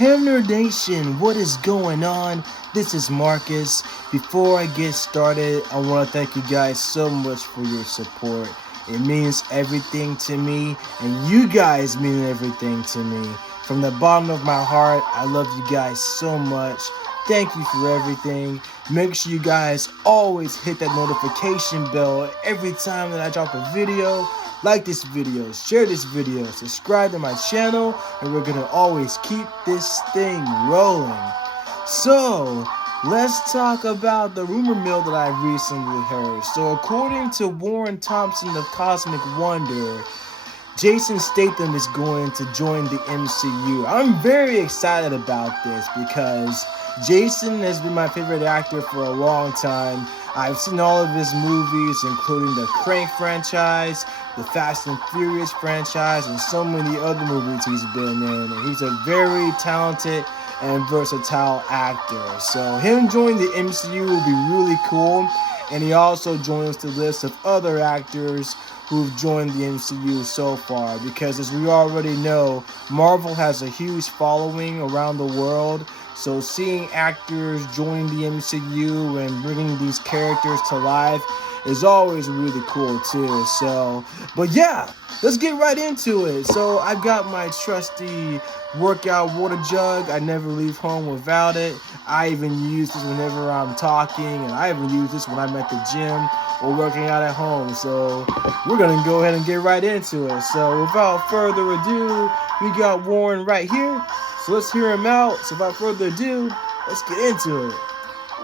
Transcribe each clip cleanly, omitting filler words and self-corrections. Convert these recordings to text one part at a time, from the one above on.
Hamner Nation, what is going on? This is Marcus. Before I get started, I want to thank you guys so much for your support. It means everything to me, and you guys mean everything to me. From the bottom of my heart, I love you guys so much. Thank you for everything. Make sure you guys always hit that notification bell every time that I drop a video. Like this video, share this video, subscribe to my channel, and we're gonna always keep this thing rolling. So, let's talk about the rumor mill that I recently heard. So, according to Warren Thompson of Cosmic Wonder, Jason Statham is going to join the MCU. I'm very excited about this because Jason has been my favorite actor for a long time. I've seen all of his movies, including the Crank franchise, the Fast and Furious franchise, and so many other movies he's been in. And he's a very talented and versatile actor. So him joining the MCU will be really cool. And he also joins the list of other actors who've joined the MCU so far. Because as we already know, Marvel has a huge following around the world. So seeing actors join the MCU and bringing these characters to life is always really cool too. So, but yeah, let's get right into it. So I've got my trusty workout water jug. I never leave home without it. I even use this whenever I'm talking, and I even use this when I'm at the gym or working out at home. So we're gonna go ahead and get right into it. So without further ado, we got Warren right here. So let's hear him out. So without further ado, let's get into it.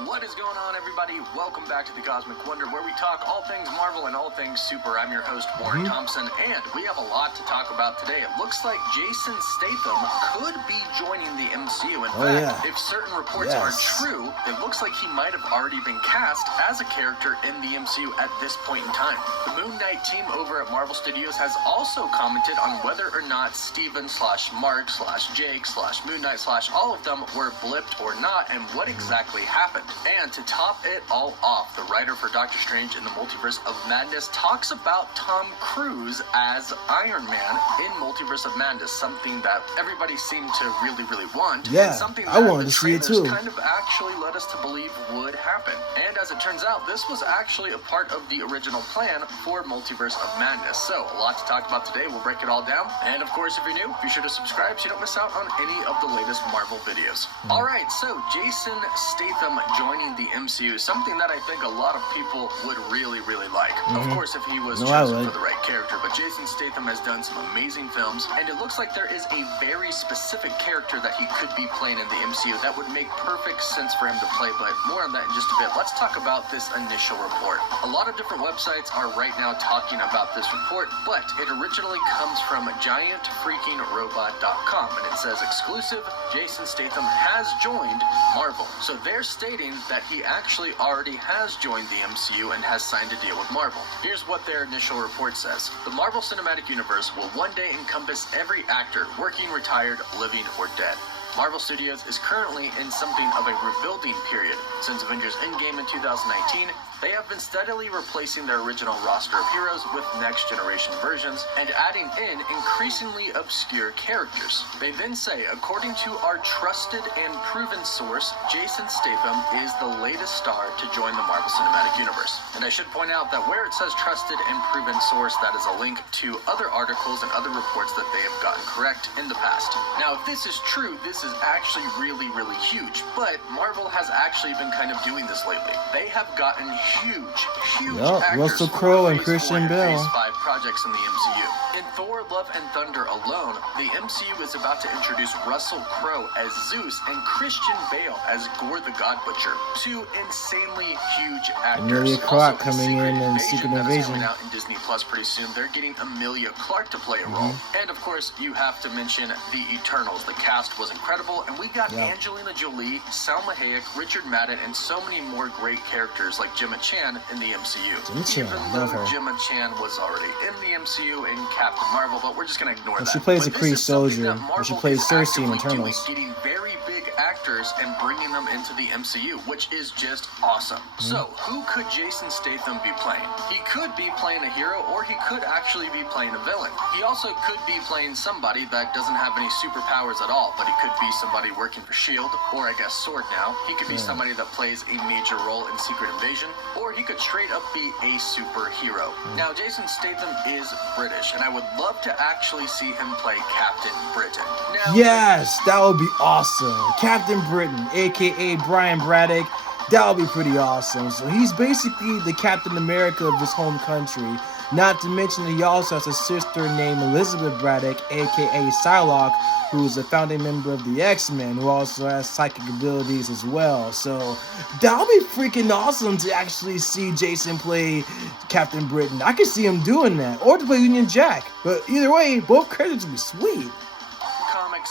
What is going on, everybody? Welcome back to the Cosmic Wonder, where we talk all things Marvel and all things super. I'm your host, Warren Thompson, and we have a lot to talk about today. It looks like Jason Statham could be joining the MCU. In fact, if certain reports are true, it looks like he might have already been cast as a character in the MCU at this point in time. The Moon Knight team over at Marvel Studios has also commented on whether or not Steven / Mark / Jake / Moon Knight / all of them were blipped or not, and what exactly happened. And to top it all off, the writer for Doctor Strange in the Multiverse of Madness talks about Tom Cruise as Iron Man in Multiverse of Madness, something that everybody seemed to really want. Yeah, and something that I wanted to see it too. Kind of actually led us to believe would happen. And as it turns out, this was actually a part of the original plan for Multiverse of Madness. So, a lot to talk about today. We'll break it all down. And of course, if you're new, be sure to subscribe so you don't miss out on any of the latest Marvel videos. Alright, so Jason Statham joining the MCU, something that I think a lot of people would really like. Of course, if he was chosen for the right character, but Jason Statham has done some amazing films, and it looks like there is a very specific character that he could be playing in the MCU that would make perfect sense for him to play, but more on that in just a bit. Let's talk about this initial report. A lot of different websites are right now talking about this report, but it originally comes from giantfreakingrobot.com, and it says exclusive, Jason Statham has joined Marvel. So they're stating that he actually already has joined the MCU and has signed a deal with Marvel. Here's what their initial report says. The Marvel Cinematic Universe will one day encompass every actor, working, retired, living, or dead. Marvel Studios is currently in something of a rebuilding period. Since Avengers Endgame in 2019, they have been steadily replacing their original roster of heroes with next-generation versions and adding in increasingly obscure characters. They then say, according to our trusted and proven source, Jason Statham is the latest star to join the Marvel Cinematic Universe. And I should point out that where it says trusted and proven source, that is a link to other articles and other reports that they have gotten correct in the past. Now, if this is true, this is actually really huge, but Marvel has actually been kind of doing this lately. They have gotten huge actors Russell Crowe and Christian Bale. Phase 5 projects in the MCU. In Thor: Love and Thunder alone, the MCU is about to introduce Russell Crowe as Zeus and Christian Bale as Gore the God Butcher, two insanely huge actors. Emilia Clarke coming in Secret Invasion. Coming out in Disney Plus pretty soon. They're getting Emilia Clarke to play a role. And of course, you have to mention the Eternals. The cast was incredible, and we got Angelina Jolie, Salma Hayek, Richard Madden, and so many more great characters like Gemma Chan in the MCU. Even though Gemma Chan was already in the MCU in Captain Marvel, but we're just gonna ignore that. She plays a Criuse soldier, and she plays Cersei in Eternals. Getting very big actors and bringing them into the MCU, which is just awesome. So, who could Jason Statham be playing? He could be playing a hero, or he could actually be playing a villain. He also could be playing somebody that doesn't have any superpowers at all, but he could be somebody working for S.H.I.E.L.D., or I guess S.W.O.R.D. now. He could be somebody that plays a major role in Secret Invasion, or he could straight up be a superhero. Now, Jason Statham is British, and I would love to actually see him play Captain Britain. Now, yes, that would be awesome. Captain Britain, aka Brian Braddock. That would be pretty awesome. So he's basically the Captain America of his home country. Not to mention that he also has a sister named Elizabeth Braddock, aka Psylocke, who is a founding member of the X-Men, who also has psychic abilities as well. So that would be freaking awesome to actually see Jason play Captain Britain. I could see him doing that, or to play Union Jack. But either way, both characters would be sweet.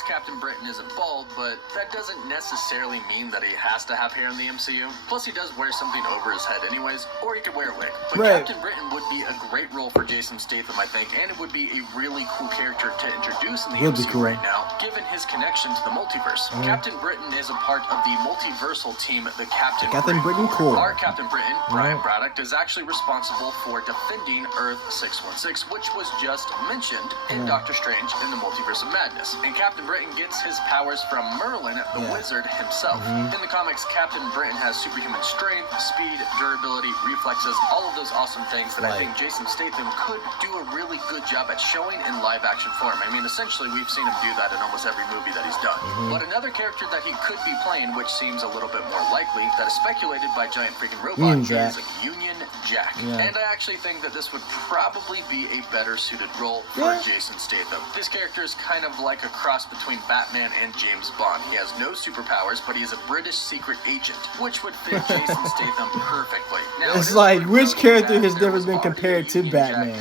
Captain Britain isn't bald, but that doesn't necessarily mean that he has to have hair in the MCU. Plus, he does wear something over his head anyways, or he could wear a wig. But Captain Britain would be a great role for Jason Statham, I think, and it would be a really cool character to introduce in the MCU right now, given his connection to the multiverse. Captain Britain is a part of the multiversal team, the Captain Britain Corps. Our Captain Britain, Brian Braddock, is actually responsible for defending Earth 616, which was just mentioned in Doctor Strange in the Multiverse of Madness. And Captain Britain gets his powers from Merlin, the wizard himself. In the comics, Captain Britain has superhuman strength, speed, durability, reflexes, all of those awesome things that I think Jason Statham could do a really good job at showing in live action form. I mean, essentially, we've seen him do that in almost every movie that he's done. But another character that he could be playing, which seems a little bit more likely, that is speculated by Giant Freaking Robot, is Union Jack. And I actually think that this would probably be a better suited role for Jason Statham. This character is kind of like a cross between Batman and James Bond. He has no superpowers, but he is a British secret agent, which would fit Jason Statham perfectly. Now, it's like, which character has never been compared to Batman?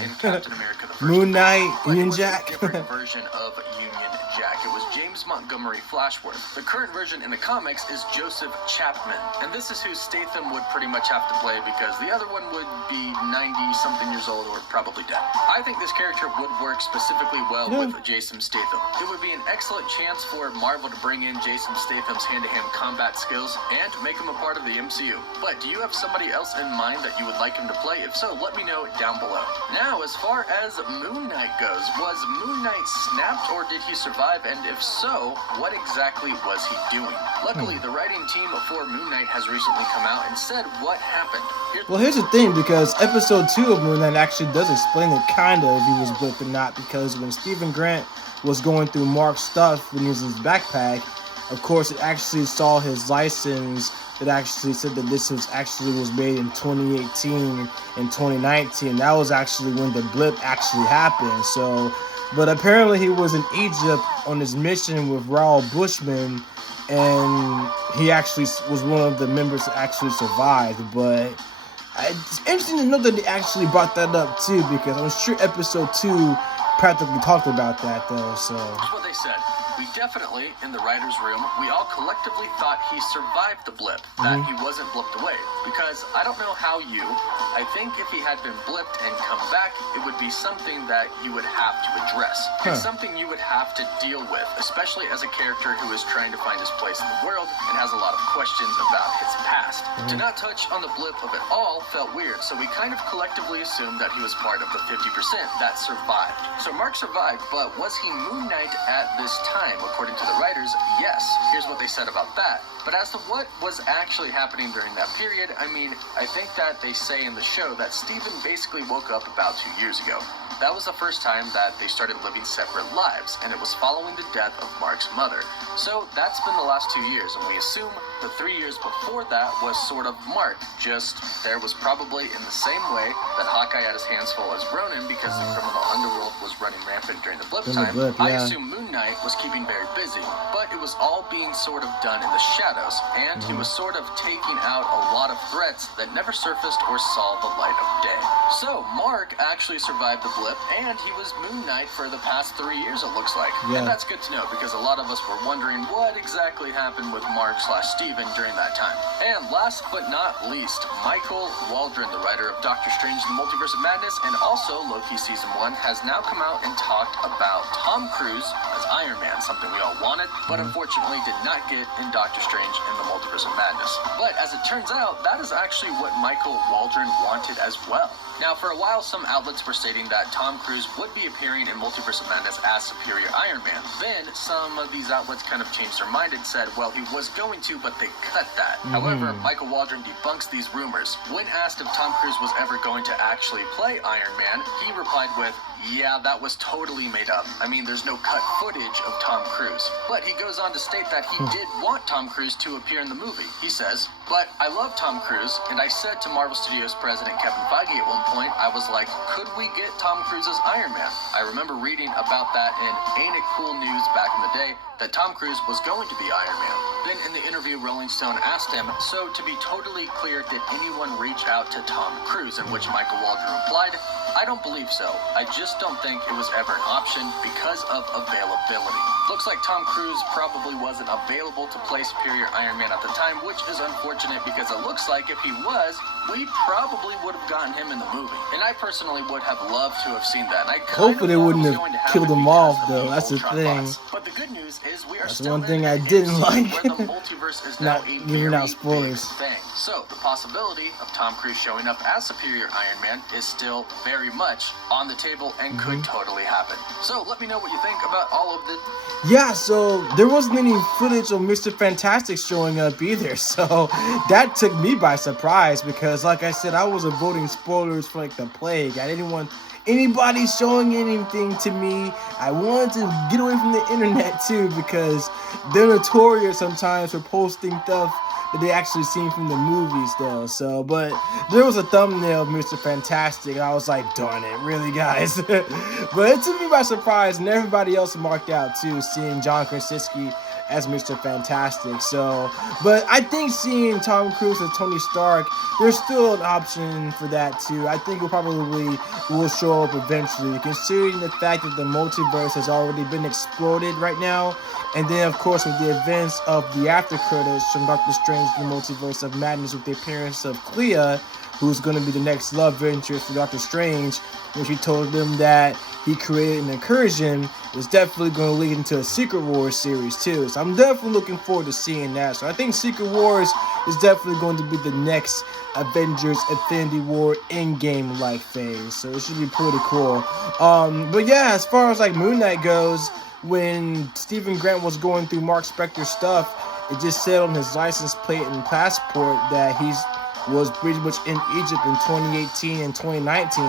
Moon Knight, Union Jack? Different version of Union Jack. It was James Montgomery Flashworth. The current version in the comics is Joseph Chapman, and this is who Statham would pretty much have to play because the other one would be 90-something years old or probably dead. I think this character would work specifically well with Jason Statham. It would be an excellent chance for Marvel to bring in Jason Statham's hand-to-hand combat skills and make him a part of the MCU. But do you have somebody else in mind that you would like him to play? If so, let me know down below. Now, as far as Moon Knight goes, was Moon Knight snapped or did he survive? And if so, what exactly was he doing? Luckily, the writing team for Moon Knight has recently come out and said what happened. Well, here's the thing, because episode 2 of Moon Knight actually does explain it kind of, if he was blipped or not, because when Stephen Grant was going through Mark's stuff when he was in his backpack, of course, it actually saw his license that actually said that this was made in 2018 and 2019. That was actually when the blip actually happened. So, but apparently he was in Egypt on his mission with Raoul Bushman, and he actually was one of the members that actually survived. But it's interesting to know that they actually brought that up too, because I'm sure episode 2 practically talked about that though. So that's what they said. We definitely, in the writer's room, we all collectively thought he survived the blip, that he wasn't blipped away. Because I don't know how I think if he had been blipped and come back, it would be something that you would have to address. It's something you would have to deal with, especially as a character who is trying to find his place in the world and has a lot of questions about his past. To not touch on the blip of it all felt weird, so we kind of collectively assumed that he was part of the 50% that survived. So Mark survived, but was he Moon Knight at this time? According to the writers, yes. Here's what they said about that. But as to what was actually happening during that period, I mean, I think that they say in the show that Steven basically woke up about 2 years ago. That was the first time that they started living separate lives, and it was following the death of Mark's mother. So that's been the last 2 years, and we assume the 3 years before that was sort of Mark. Just there was probably in the same way that Hawkeye had his hands full as Ronin because the criminal underworld was running rampant during the blip time. I assume Moon Knight was keeping very busy, but it was all being sort of done in the shadows, and he was sort of taking out a lot of threats that never surfaced or saw the light of day. So Mark actually survived the blip, and he was Moon Knight for the past 3 years, it looks like. And that's good to know, because a lot of us were wondering what exactly happened with Mark/Steven during that time. And last but not least, Michael Waldron, the writer of Doctor Strange in the Multiverse of Madness and also Loki Season 1, has now come out and talked about Tom Cruise as Iron Man, something we all wanted, but unfortunately did not get in Doctor Strange in the Multiverse of Madness. But as it turns out, that is actually what Michael Waldron wanted as well. Now, for a while, some outlets were stating that Tom Cruise would be appearing in Multiverse of Madness as Superior Iron Man. Then, some of these outlets kind of changed their mind and said, well, he was going to, but they cut that. However, Michael Waldron debunks these rumors. When asked if Tom Cruise was ever going to actually play Iron Man, he replied with, yeah, that was totally made up. I mean, there's no cut footage of Tom Cruise. But he goes on to state that he did want Tom Cruise to appear in the movie. He says, but I love Tom Cruise, and I said to Marvel Studios president Kevin Feige at one point, I was like, could we get Tom Cruise as Iron Man? I remember reading about that in Ain't It Cool News back in the day, that Tom Cruise was going to be Iron Man. Then in the interview, Rolling Stone asked him, so to be totally clear, did anyone reach out to Tom Cruise? In which Michael Waldron replied, I don't believe so. I just don't think it was ever an option because of availability. Looks like Tom Cruise probably wasn't available to play Superior Iron Man at the time, which is unfortunate because it looks like if he was, we probably would have gotten him in the movie. And I personally would have loved to have seen that. And I hopefully they wouldn't have killed him off, though. That's the thing. But the good news is we are That's still one thing I didn't like. where the multiverse is now Not a giving very out spoilers. big thing. So the possibility of Tom Cruise showing up as Superior Iron Man is still very much on the table and could totally happen. So let me know what you think about all of the... Yeah, so there wasn't any footage of Mr. Fantastic showing up either, so that took me by surprise because, like I said, I was avoiding spoilers for like the plague. I didn't want anybody showing anything to me. I wanted to get away from the internet too because they're notorious sometimes for posting stuff that they actually seen from the movies though. So, but there was a thumbnail of Mr. Fantastic and I was like, darn it, really guys? But it took me by surprise and everybody else marked out too, seeing John Krasinski as Mr. Fantastic. So, but I think seeing Tom Cruise as Tony Stark, there's still an option for that too. I think it probably will show up eventually, considering the fact that the multiverse has already been exploded right now. And then, of course, with the events of the after credits from Doctor Strange in the Multiverse of Madness with the appearance of Clea, who's going to be the next love interest for Doctor Strange, when she told them that he created an incursion, is definitely going to lead into a Secret Wars series too. So I'm definitely looking forward to seeing that. So I think Secret Wars is definitely going to be the next Avengers Infinity War Endgame like phase. So it should be pretty cool. But yeah, as far as like Moon Knight goes, when Stephen Grant was going through Mark Spector's stuff, it just said on his license plate and passport that he was pretty much in Egypt in 2018 and 2019,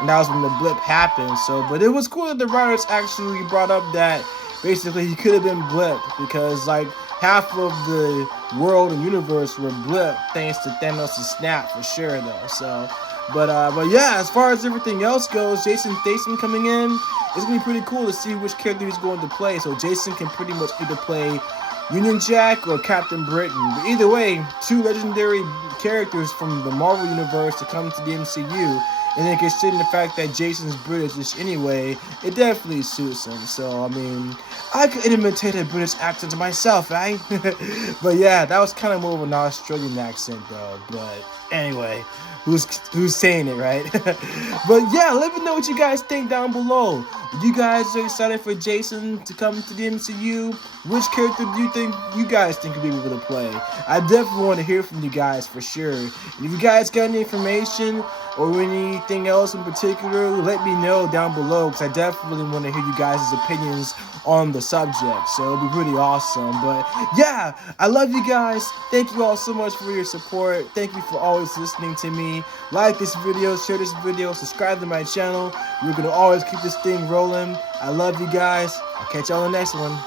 and that was when the blip happened. So, but it was cool that the writers actually brought up that basically he could have been blipped because like half of the world and universe were blipped thanks to Thanos' snap for sure though. So, but yeah, as far as everything else goes, Jason Statham coming in, it's gonna be pretty cool to see which character he's going to play. So Jason can pretty much either play Union Jack or Captain Britain. But either way, two legendary characters from the Marvel Universe to come to the MCU. And then considering the fact that Jason's British anyway, it definitely suits him. So, I mean, I could imitate a British accent myself, right? But yeah, that was kind of more of an Australian accent though. But anyway, who's saying it, right? But yeah, let me know what you guys think down below. You guys are excited for Jason to come to the MCU? Which character do you guys think could be able to play? I definitely want to hear from you guys for sure. And if you guys got any information or anything else in particular, let me know down below because I definitely want to hear you guys' opinions on the subject. So it'll be pretty awesome. But yeah, I love you guys. Thank you all so much for your support. Thank you for always listening to me. Like this video, share this video, subscribe to my channel. We're going to always keep this thing rolling. I love you guys. I'll catch y'all on the next one.